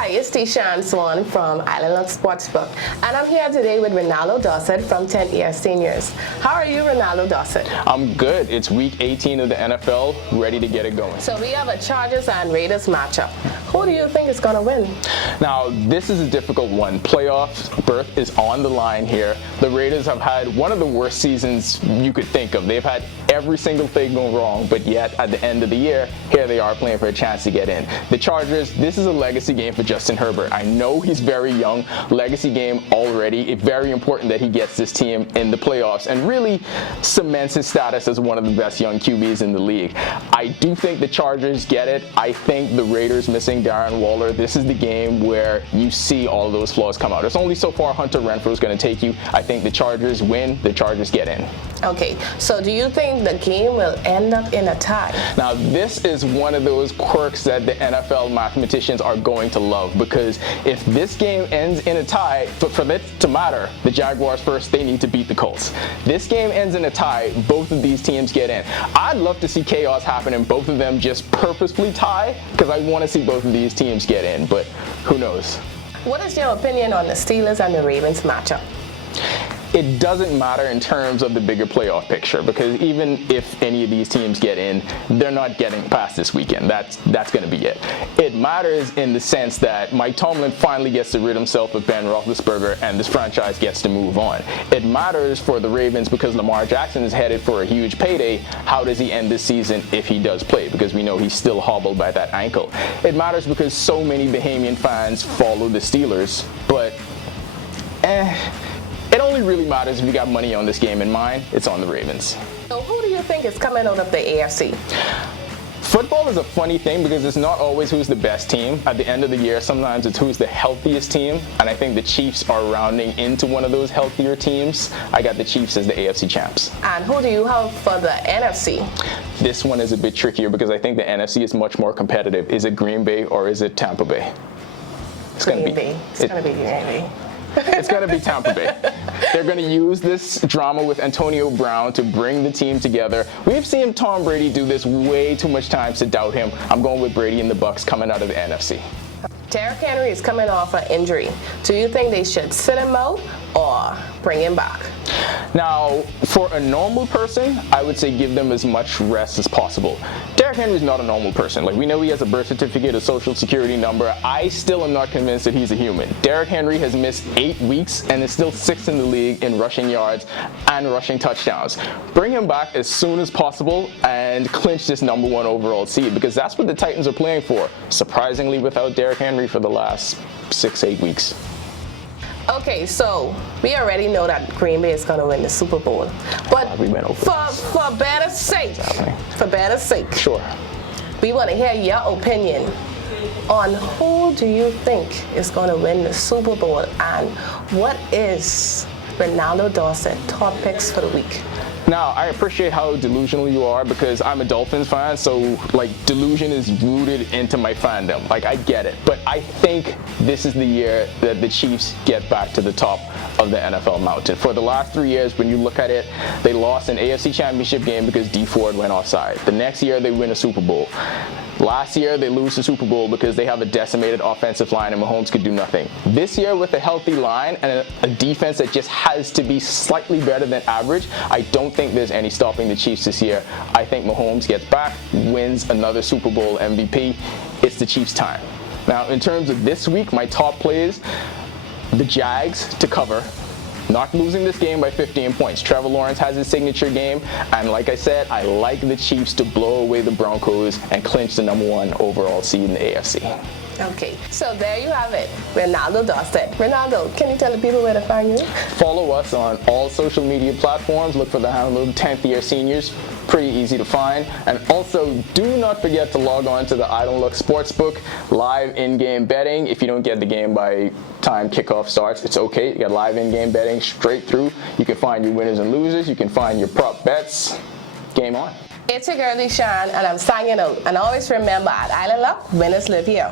Hi, it's Tishan Swan from Island Luck Sportsbook, and I'm here today with Ronaldo Dossett from 10 Year Seniors. How are you, Ronaldo Dossett? I'm good. It's week 18 of the NFL, ready to get it going. So we have a Chargers and Raiders matchup. Who do you think is going to win? Now, this is a difficult one. Playoff berth is on the line here. The Raiders have had one of the worst seasons you could think of. They've had every single thing go wrong, but yet at the end of the year, here they are playing for a chance to get in. The Chargers, this is a legacy game for Justin Herbert. I know he's very young. Legacy game already. It's very important that he gets this team in the playoffs and really cements his status as one of the best young QBs in the league. I do think the Chargers get it. I think the Raiders missing Darren Waller, this is the game where you see all of those flaws come out. It's only so far Hunter Renfrow is going to take you. I think the Chargers win. The Chargers get in. Okay, so do you think the game will end up in a tie? Now, this is one of those quirks that the NFL mathematicians are going to love, because if this game ends in a tie, for it to matter, the Jaguars first, they need to beat the Colts. This game ends in a tie, both of these teams get in. I'd love to see chaos happen and both of them just purposefully tie, because I want to see both of these teams get in, but who knows? What is your opinion on the Steelers and the Ravens matchup? It doesn't matter in terms of the bigger playoff picture, because even if any of these teams get in, they're not getting past this weekend. That's going to be it. It matters in the sense that Mike Tomlin finally gets to rid himself of Ben Roethlisberger and this franchise gets to move on. It matters for the Ravens because Lamar Jackson is headed for a huge payday. How does he end this season if he does play? Because we know he's still hobbled by that ankle. It matters because so many Bahamian fans follow the Steelers, but it only really matters if you got money on this game. In mind, it's on the Ravens. So who do you think is coming out of the AFC? Football is a funny thing because it's not always who's the best team. At the end of the year, sometimes it's who's the healthiest team, and I think the Chiefs are rounding into one of those healthier teams. I got the Chiefs as the AFC champs. And who do you have for the NFC? This one is a bit trickier because I think the NFC is much more competitive. Is it Green Bay or is it Tampa Bay? It's going to be Green Bay. It's going to be Tampa Bay. They're going to use this drama with Antonio Brown to bring the team together. We've seen Tom Brady do this way too much times to doubt him. I'm going with Brady and the Bucs coming out of the NFC. Derrick Henry is coming off an injury. Do you think they should sit him out or bring him back? Now, for a normal person, I would say give them as much rest as possible. Derrick Henry is not a normal person. Like, we know he has a birth certificate, a social security number. I still am not convinced that he's a human. Derrick Henry has missed 8 weeks and is still 6th in the league in rushing yards and rushing touchdowns. Bring him back as soon as possible and clinch this #1 overall seed, because that's what the Titans are playing for. Surprisingly, without Derrick Henry for the last 6-8 weeks. Okay, so we already know that Green Bay is going to win the Super Bowl. But we went over for better sake, sure, we want to hear your opinion on who do you think is going to win the Super Bowl and what is Ronaldo Dossett top picks for the week. Now, I appreciate how delusional you are because I'm a Dolphins fan, so like delusion is rooted into my fandom. Like, I get it. But I think this is the year that the Chiefs get back to the top of the NFL mountain. For the last 3 years, when you look at it, they lost an AFC Championship game because Dee Ford went offside. The next year, they win a Super Bowl. Last year, they lose the Super Bowl because they have a decimated offensive line and Mahomes could do nothing. This year, with a healthy line and a defense that just has to be slightly better than average, I don't think there's any stopping the Chiefs this year. I think Mahomes gets back, wins another Super Bowl MVP. It's the Chiefs' time. Now, in terms of this week, my top plays, the Jags to cover. Not losing this game by 15 points. Trevor Lawrence has his signature game, and like I said, I like the Chiefs to blow away the Broncos and clinch the #1 overall seed in the AFC. Okay, so there you have it, Ronaldo Dossett. Ronaldo, can you tell the people where to find you? Follow us on all social media platforms. Look for the handle 10th Year Seniors. Pretty easy to find. And also, do not forget to log on to the Island Luck Sportsbook live in-game betting. If you don't get the game by time kickoff starts, it's okay. You got live in-game betting straight through. You can find your winners and losers. You can find your prop bets. Game on. It's your girl, Lishan, and I'm signing out. And always remember, at Island Luck, winners live here.